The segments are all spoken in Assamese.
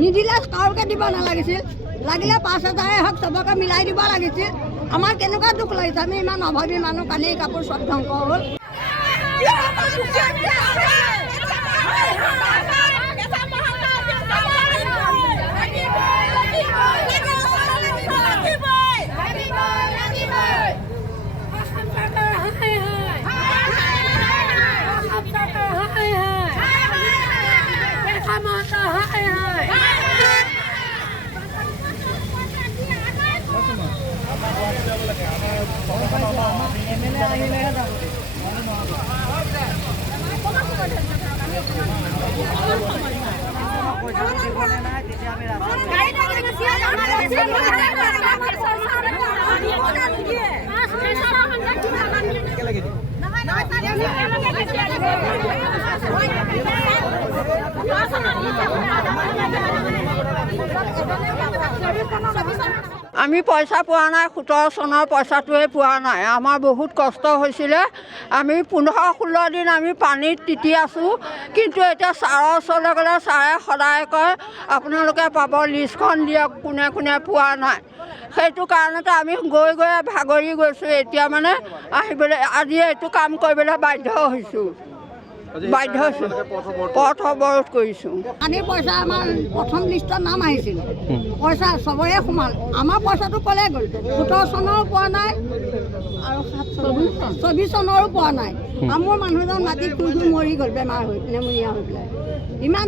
নিদিলে কাৰোকে দিব নালাগিছিল, লাগিলে 5,000 হওক চবকে মিলাই দিব লাগিছিল। আমাৰ কেনেকুৱা দুখ লাগিছে, আমি ইমান অভাৱী মানুহ, কানি কাপোৰ চব ধ্বংস হ'ল। আমি পইচা পোৱা নাই, 17 চনৰ পইচাটোৱে পোৱা নাই। আমাৰ বহুত কষ্ট হৈছিলে। আমি 15-16 দিন আমি পানীত তিতি আছোঁ, কিন্তু এতিয়া ছাৰৰ ওচৰলৈ গ'লে ছাৰে সদায় কয় আপোনালোকে পাব, লিষ্টখন দিয়ক, কোনে কোনে পোৱা নাই। সেইটো কাৰণতে আমি গৈ ভাগৰি গৈছোঁ। এতিয়া মানে আহিবলৈ, আজি এইটো কাম কৰিবলৈ বাধ্য হৈছোঁ। পথ অৱৰোধ কৰিছোঁ। পানীৰ পইচা আমাৰ প্ৰথম লিষ্টত নাম আহিছিল, পইচা চবৰে সোমাল। আমাৰ পইচাটো ক'লে গ'ল, 17 চনৰো পোৱা নাই আৰু 24 চনৰো পোৱা নাই। মোৰ মানুহজন মাটি শুই মৰি গ'ল, বেমাৰ হৈ নেমুনিয়া হৈ পেলাই। ইমান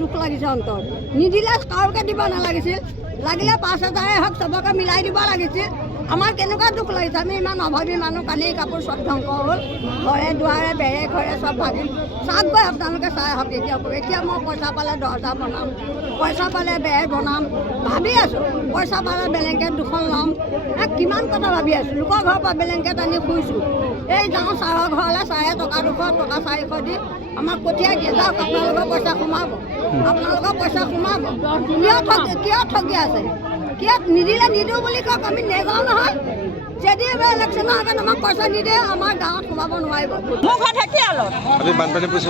দুখ লাগিছে অন্তৰত। নিদিলে কাৰোকে দিব নালাগিছিল, লাগিলে 5,000 হওক চবকে মিলাই দিব লাগিছিল। আমাৰ কেনেকুৱা দুখ লাগিছে, আমি ইমান অভাৱী মানুহ, কানি কাপোৰ চব ধ্বংস হ'ল। ঘৰে দুৱাৰে বেৰে ঘৰে চব ভাগিল। চাওক গৈ আপোনালোকে চাই আহক। এতিয়া মই পইচা পালে দৰ্জা বনাম, পইচা পালে বেৰ বনাম, ভাবি আছোঁ। পইচা পালে ব্লেংকেট 2খন ল'ম, কিমান কথা ভাবি আছোঁ। লোকৰ ঘৰৰ পৰা ব্লেংকেট আনি শুইছোঁ। এই যাওঁ ছাৰৰ ঘৰলৈ, ছাৰে টকা 200 টকা 400 দি আমাক পঠিয়াই দিয়ে, যাওক আপোনালোকৰ পইচা সোমাব, আপোনালোকৰ পইচা সোমাব। কিয় ঠগি আছে, কিয় নিদিলে নিদিওঁ বুলি কওক, আমি নেযাওঁ নহয়। যদি এবাৰ ইলেকশ্যনৰ আগত আমাক পইচা নিদিয়ে, আমাৰ গাঁৱত সোমাব নোৱাৰিব। মোৰ ঘৰত ঢেকীয়ালত বানপানী পইচা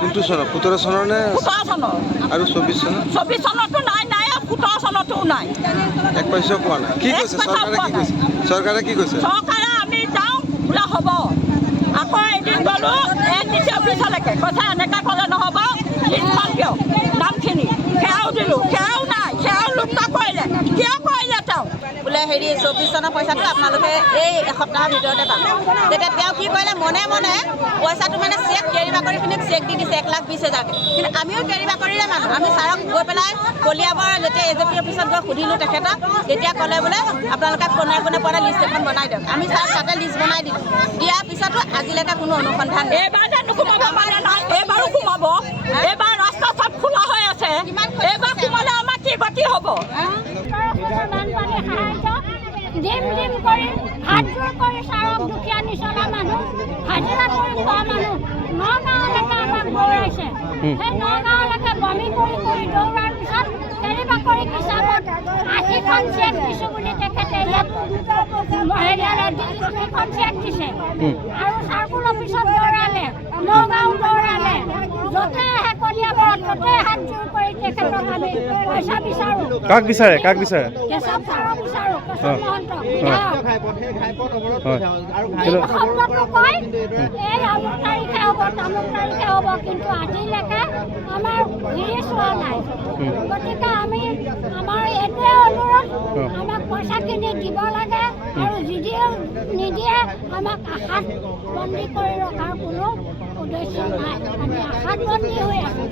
কোনটো চনত? 17 চনৰ নে 17 চনৰ? আৰু 24 চনত? 24 চনতো নাই, 17 চনতো নাই। এক পইচাও পোৱা নাই। কি কৈছে চৰকাৰে? কি কৈছে? চৰকাৰে আমি যাওঁ বোলে হ'ব। আকৌ এদিন গ'লো ADC অফিচলৈকে, কৈছে এনেকৈ ক'লে নহ'ব, লিষ্টখন দিয়ক নামখিনি। সেয়াও দিলোঁ, সেয়াও নাই, সেয়াও লুপ্ত কৰিলে। কিয় কৰিলে তেওঁ? বোলে 24 চনৰ পইচাটো আপোনালোকে এই এসপ্তাহৰ ভিতৰতে পাব। তেতিয়া তেওঁ কি কৰিলে, মনে মনে পইচাটো মানে চেক কেৰি বাকৰিখিনিক চেক দি দিছে 1,20,000। কিন্তু আমিও কেৰি বাকৰিৰে মানুহ। আমি ছাৰক গৈ পেলাই কলিয়াবৰ যেতিয়া AJP অফিচত গৈ সুধিলোঁ তেখেতক, তেতিয়া ক'লে বোলে আপোনালোকে কোনে কোনে পোৱা নাই লিষ্ট এখন বনাই দিয়ক। আমি ছাৰক তাতে লিষ্ট বনাই দিলোঁ। দিয়াৰ পিছতো আজিলৈকে কোনো অনুসন্ধান নাই। এইবাৰ যে নোসোমাব মানে নাই, এইবাৰো সোমাব। এইবাৰ ৰাস্তা চব খোলা হৈ আছে, এইবাৰ সোমালে আমাৰ কি গতি হ'ব? দিম কৰি হাতযোৰ কৰি ছাৰক, দুখীয়া নিচলা মানুহ, হাজিৰা কৰি খোৱা মানুহ, নগাঁৱলৈকে আমাক দৌৰাইছে। সেই নগাঁৱলৈকে বমি কৰি দৌৰাৰ পিছত কেৰি বাকৰি হিচাপত 80খন চেক দিছোঁ বুলি তেখেতে ইয়াত দিল্লীখন চেক দিছে। আৰু চাৰ্কুল অফিচত দৌৰালে, নগাঁও দৌৰালে, য'তে কলিয়াবৰত ত'তে হাতযোৰ কৰি তেখেতক আমি পইচা বিচাৰোঁ। কাক বিচাৰে? কেশৱ ছাৰক বিচাৰোঁ, কেশৱ মহন্তক বিধায়ক। শব্দটো কয় এই আমুক তাৰিখে হ'ব, তামুক তাৰিখে হ'ব, কিন্তু আজিলৈকে আমাৰ ঘূৰি চোৱা নাই। গতিকে আমাৰ এইটোৱে অনুৰোধ, আমাক পইচাখিনি দিব লাগে। আৰু যদিও নিদিয়ে, আমাক আশাত বন্দী কৰি ৰখাৰ কোনো উদ্দেশ্য নাই। আমি আশাত বন্দী হৈ আছোঁ।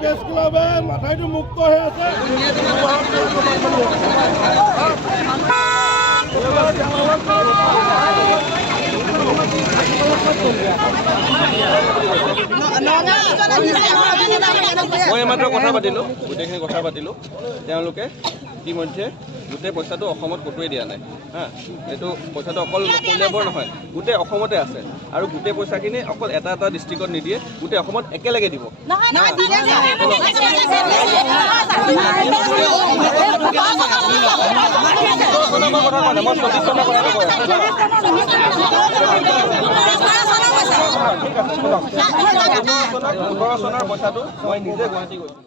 প্ৰেছ ক্লাবে মাথাইটো মুক্ত হৈ আছে। মই এইমাত্ৰ কথা পাতিলোঁ, গোটেইখিনি কথা পাতিলোঁ। তেওঁলোকে ইতিমধ্যে গোটেই পইচাটো অসমত ক'তোৱে দিয়া নাই হা এইটো পইচাটো অকল কলিয়াবৰ নহয় গোটেই অসমতে আছে আৰু গোটেই পইচাখিনি অকল এটা এটা ডিষ্ট্ৰিক্টত নিদিয়ে গোটেই অসমত একেলগে দিব চনৰ পইচাটো মই নিজে গুৱাহাটী গৈছোঁ